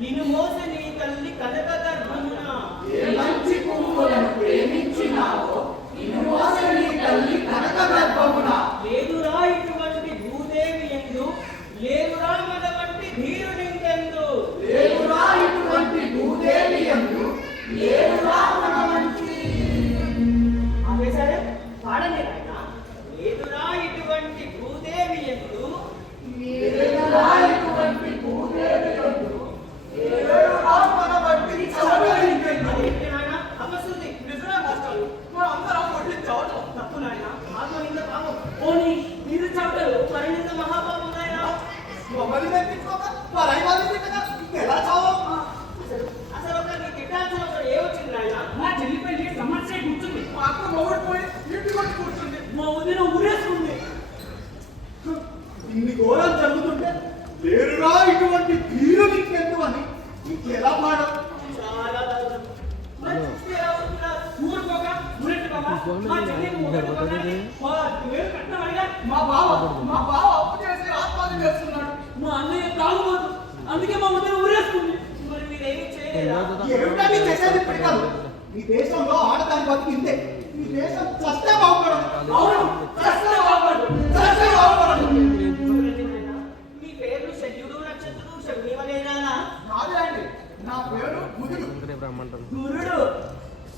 నిన్ను మోస నీ తల్లి కనక గర్భమున మంచి పువ్వులను ప్రేమించినావో నిన్ను మోస నీ తల్లి కనక గర్భమున లేదురా ఇటువంటి భూదేవి ఎందు లేదురా మన వంటి ధీరునిందెందు లేదురా ఇటువంటి భూదేవి ఎందు లేదురా మన వంటి అదే సరే పాడండి నాయన లేదురా ఇటువంటి భూదేవి ఎందు లేదురా ఇటువంటి భూదేవి ఎందు లేదురా మన వంటి అదేంటి నాయన అమ్మసుంది నిజమే మాస్టర్ మా అందరం కొట్టి చావటం తప్పు నాయన ఆత్మనింద పాపం పోనీ మీరు చావటలు పరిణిత మహాపాపం నాయన మమ్మల్ని మెప్పించుకోక పరాయి వాళ్ళు తిట్టగా ఎలా చావం అసలు ఒకరిని తిట్టాల్సిన అవసరం ఏ వచ్చింది నాయన మా చెల్లిపల్లి సమస్య కూర్చుంది. మాకు మొగుడు పోయి ఇంటికి వచ్చి కూర్చుంది మా వదిన ఊరేసుకుంది. ఇన్ని ఘోరాలు జరుగుతుంటే లేరురా ఇటువంటి తీరు నీకెందు అని ఇంకెలా పాడం చాలా దారుణం. మరి చూస్తే ఎలా ఉంటున్నారు? ఊరుకోక ఊరెట్టుకోక మా చెల్లికి ఊరెట్టుకోగానే 10,000 కట్నం అడిగా. మా బావ అప్పు చేసి ఆత్మహత్య చేస్తున్నాడు మా అన్నయ్య తాగుబోతు. అందుకే మా వదిన ఊరేసుకుంది. మరి మీరేమీ చేయలేదా? ఏమిటని చేసేది ఇప్పుడు కాదు ఈ దేశంలో ఆడదాని బతికి ఇంతే ఈ దేశం చస్తే బాగుపడదు అవును, చస్తే బాగుపడు. చస్తే బాగుపడదు చూడండి నాయనా, మీ పేర్లు శల్యుడు నక్షత్రుడు శకునివలేనా? కాదే అండి నా పేరు బుధుడు గురుడు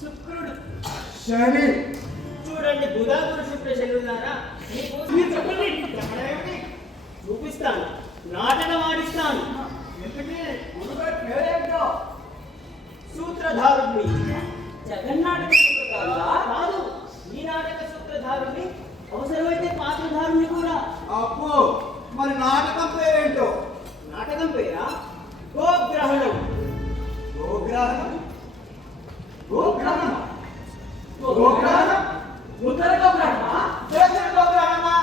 శుక్రుడు. శని చూడండి బుధ గురు శుక్ర శనులారా, మీకు మీరు చెప్పండి. చెప్పడమేమిటి? చూపిస్తాను, నాటకం ఆడిస్తాను. ఎందుకీ గురుగారి పేరేంటో సూత్రధారుణ్ణి. జగన్నాటక సూత్రధారులా? కాదు, ఈ నాటక సూత్రధారుణ్ణి, అవసరమైతే పాత్రధారుణ్ణి కూడా. అబ్బో మరి నాటకం పేరేంటో నాటకం పేరా గోగ్రహణం. గోగ్రహణం గోగ్రహణం గోగ్రహణం ఉత్తర గోగ్రహణమా? దక్షిణ గోగ్రహణమా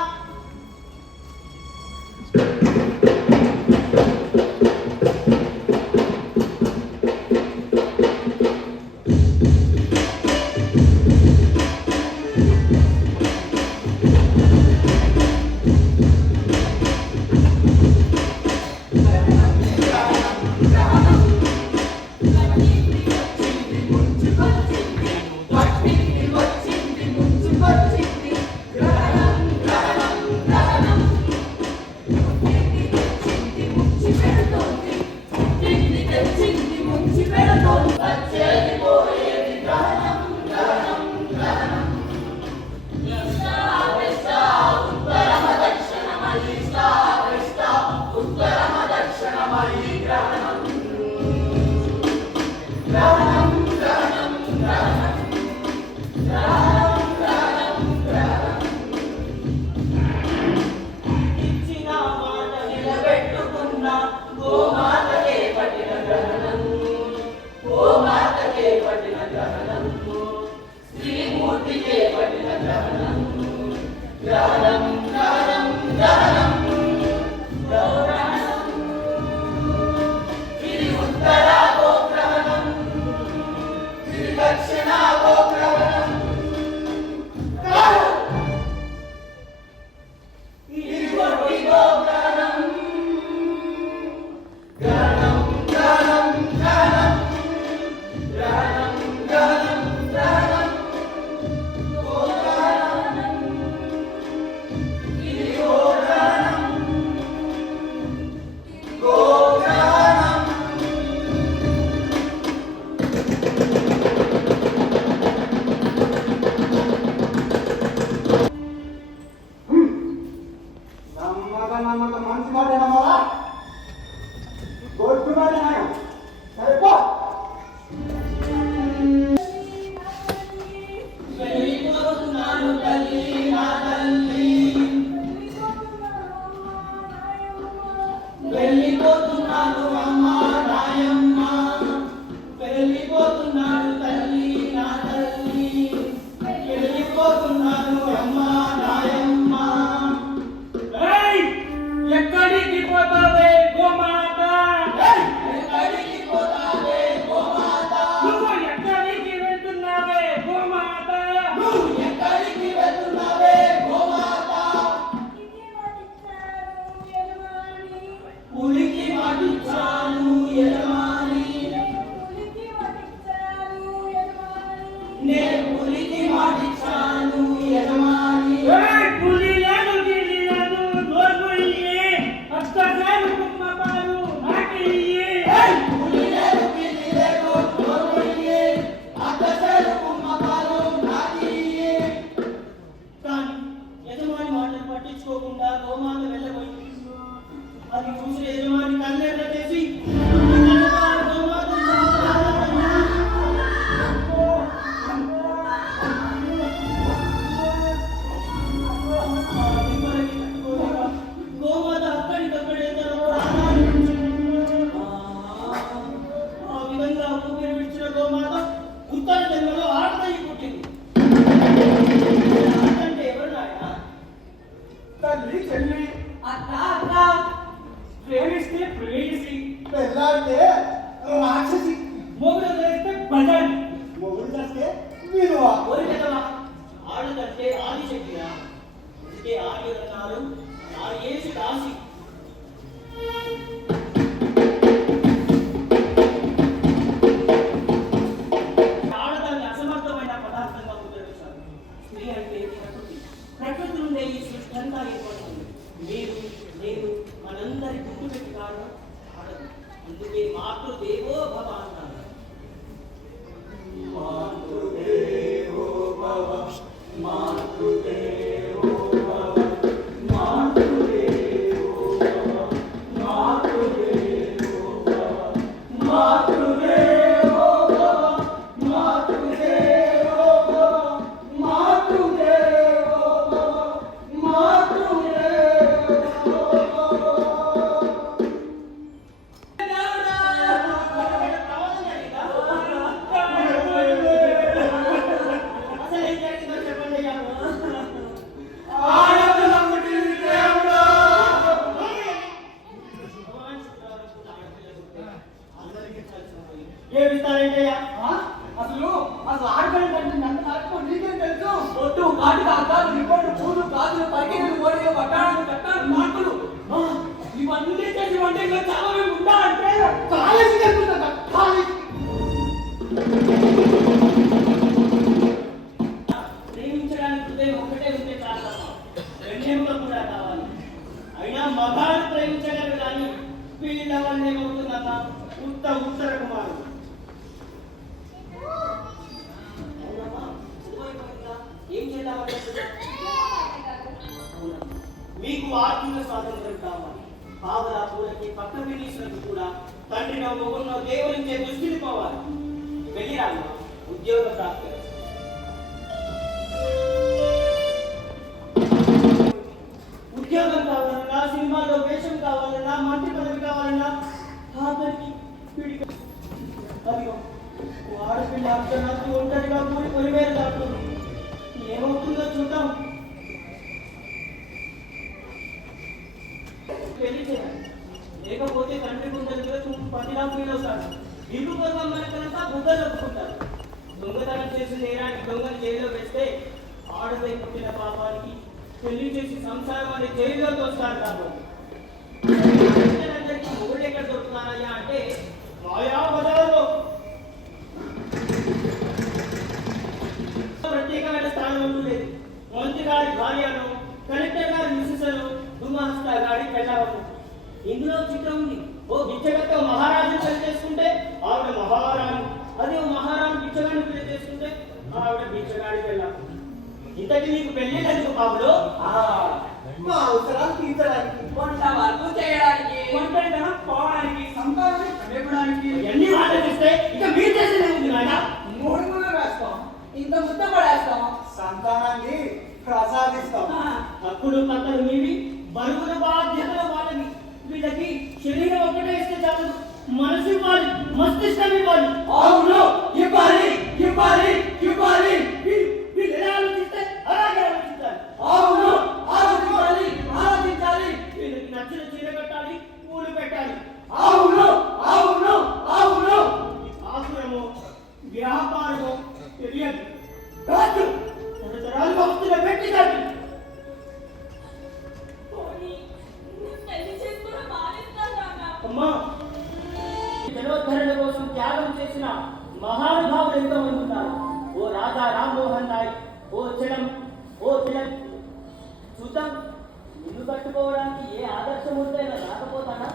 ఇచ్చిన మాట నిలబెట్టుకున్న గోమాతకే పట్టిన గ్రహణం. గోమాతకే పట్టిన గ్రహణం. శ్రీమూర్తికే పట్టిన గ్రహణం. గ్రహణం గ్రహణం గ్రహణం గ్రహణం. ఇది ఉత్తర గోగ్రహణం, ఇది దక్షిణ గోగ్రహణం. నేను పులికి మాటిచ్చాను యజమాని. పులి లేదు గిలి లేదు నోరు ఇయ్యి అక్కసారి కుమ్మ పాలు నాకు ఇయ్యి. పులి లేదు గిలి లేదు నోరు ఇయ్యి అక్కసారి కుమ్మ పాలు నాకు ఇయ్యి. కానీ యజమాని మాటలు పట్టించుకోకుండా గోమాత వెళ్ళబోయింది. అది చూసి యజమాని కన్నెర్ర చేసి గోమాత అక్కడికక్కడే తన ప్రాణాలు విడిచింది. ఆ విధంగా ఊపిరి విడిచిన గోమాత ఉత్తర జన్మలో ఆడదయ్యి పుట్టింది. అంటే ఎవరు నాయన? తల్లి చెల్లి అక్క అక్క ప్రేమిస్తే ప్రేయసి, పెళ్ళాడితే రాక్షసి, మొగుడు చేస్తే బజాని. మొగుడు చేస్తే విలువ. కోరికటమా ఆడదంటే ఆదిశక్తిగా అందుకే ఆడి అన్నారు ఆడి ఏసి రాసి. ఆడదాన్ని అసమర్థమైన పదార్థంగా ఉపయోగిస్తారు. స్త్రీ అంటే ప్రకృతి. ప్రకృతి నుండే ఈ సృష్టి అంతా ఏర్పడుతుంది. మీరు నేను మనందరి గుర్తు పెట్టి కారణం ఆడదు. అందుకే మాతృదేవో భవ అన్నారు. మాతృదేవో భవ మాతృదేవో భవ మాతృదేవో భవ మాతృదేవో భవ మాతృదేవో భవ మాతృదేవో భవ మాతృదేవో భవ మాతృదేవో అసలు ఏం జరిగిందో చెప్పండి అయ్యా. ఏమిస్తారంటే అసలు ఆడపిల్ల కంటే నన్ను నాకు నీకేం తెలుసు? ఒట్టు కాటు అద్దాలు రిపోర్టు పూలు గాజులు పరిగెలు ఓడిగా పట్టాలు కట్టాలు మార్కులు ఇవన్నీ చేసి వంటే ఇంకా చాలా మేము ఉండాలంటే కాలేజీకి వెళ్తుందట, కాలేజీ. ప్రేమించడానికి హృదయం ఒక్కటే ఉంటే చాలా రెండేములు కూడా కావాలి. అయినా మగాడు ప్రేమించగలరు కానీ వీళ్ళవన్నీ ఏమవుతుందన్న ఉత్తర కుమారుడు. అవునమ్మా, చదువైపోయిందా? ఏం చేద్దామంటే మీకు ఆర్థిక స్వాతంత్రం కావాలి. పావుల పూలకి పక్క వినీసులకు కూడా తండ్రినో మొగున్నో దేవునించే దృష్టిని పోవాలి. వెళ్ళిరామ్మ ఉద్యోగ ప్రాప్తి. ఉద్యోగం కావాలన్నా, సినిమాలో వేషం కావాలన్నా, మంత్రి పదవి కావాలన్నా ఆఖరికి పీడిక. అదిగో ఆడపిల్ల అర్ధరాత్రి ఒంటరిగా కూడి పొలిమేర దాటుతుంది. ఏమవుతుందో చూద్దాం. పెళ్లి చేయాలి, లేకపోతే తండ్రి గుండెలు పతిలా ఫీల్ అవుతాడు. ఇల్లు కోసం మనకంతా బుద్ధలు ఒప్పుకుంటారు. దొంగతనం చేసి నేరానికి దొంగలు జైల్లో వేస్తే ఆడదై పుట్టిన పాపానికి పెళ్లి చేసి సంసారం అనే జైల్లోకి వస్తారు. కాబట్టి అందరికీ మొగుడు ఎక్కడ దొరుకుతానయ్యా అంటే మాయా బజార్లో. ప్రత్యేకమైన స్థానం అంటూ లేదు. మంత్రి గారి భార్యను, కలెక్టర్ గారి మిస్సెస్ను, గుమాస్తా గారి పెళ్ళాలను. ఇందులో చిత్రం ఉంది. ఓ బిచ్చగత్త మహారాజును పెళ్లి చేసుకుంటే ఆవిడ మహారాణి, అదే ఓ మహారాణి బిచ్చగాడిని పెళ్లి చేసుకుంటే ఆవిడ బిచ్చగాడి పెళ్ళాం. ఇంతకీ నీకు పెళ్లి లేదు బాబులో. మా అవసరాలు తీర్చడానికి, వంట వరకు చేయడానికి, ఒంటరితనం పోవడానికి, సంతానాన్ని రేపడానికి ఎన్ని ఆలోచిస్తే ఇక మీరు చేసేదే ఉంది నాయన. మూడు ముళ్ళు వేస్తాం, ఇంత ముద్ద పడేస్తాం, సంతానాన్ని ప్రసాదిస్తాం. అప్పుడు పక్కన మీవి, బరువుల బాధ్యతల వాళ్ళని. వీళ్ళకి శరీరం ఒక్కటే ఇస్తే చాలు, మనసు ఇవ్వాలి, మస్తిష్కం ఇవ్వాలి. అవును, ఇవ్వాలి ఇవ్వాలి ఇవ్వాలి. వీళ్ళు ఎలా ఆలోచిస్తే అలాగే ఆలోచించాలి. అవును, ఆలోచించాలి ఆలోచించాలి. వీళ్ళకి నచ్చిన చీర కట్టాలి, పూలు పెట్టాలి. అవును అవును అవును. ఆసురమో వ్యాపారమో తెలియదు. కాదు తరతరాలుగా వస్తున్న పెట్టి కాదు. అమ్మా, జనోద్ధరణ కోసం త్యాగం చేసిన మహానుభావులు ఎంతో మంది ఉన్నారు. ఓ రాజా రామ్మోహన్ రాయ్, ఓ చలం, ఓ తిలక్. చూద్దాం, ఇల్లు కట్టుకోవడానికి ఏ ఆదర్శమూర్తైనా రాకపోతానా?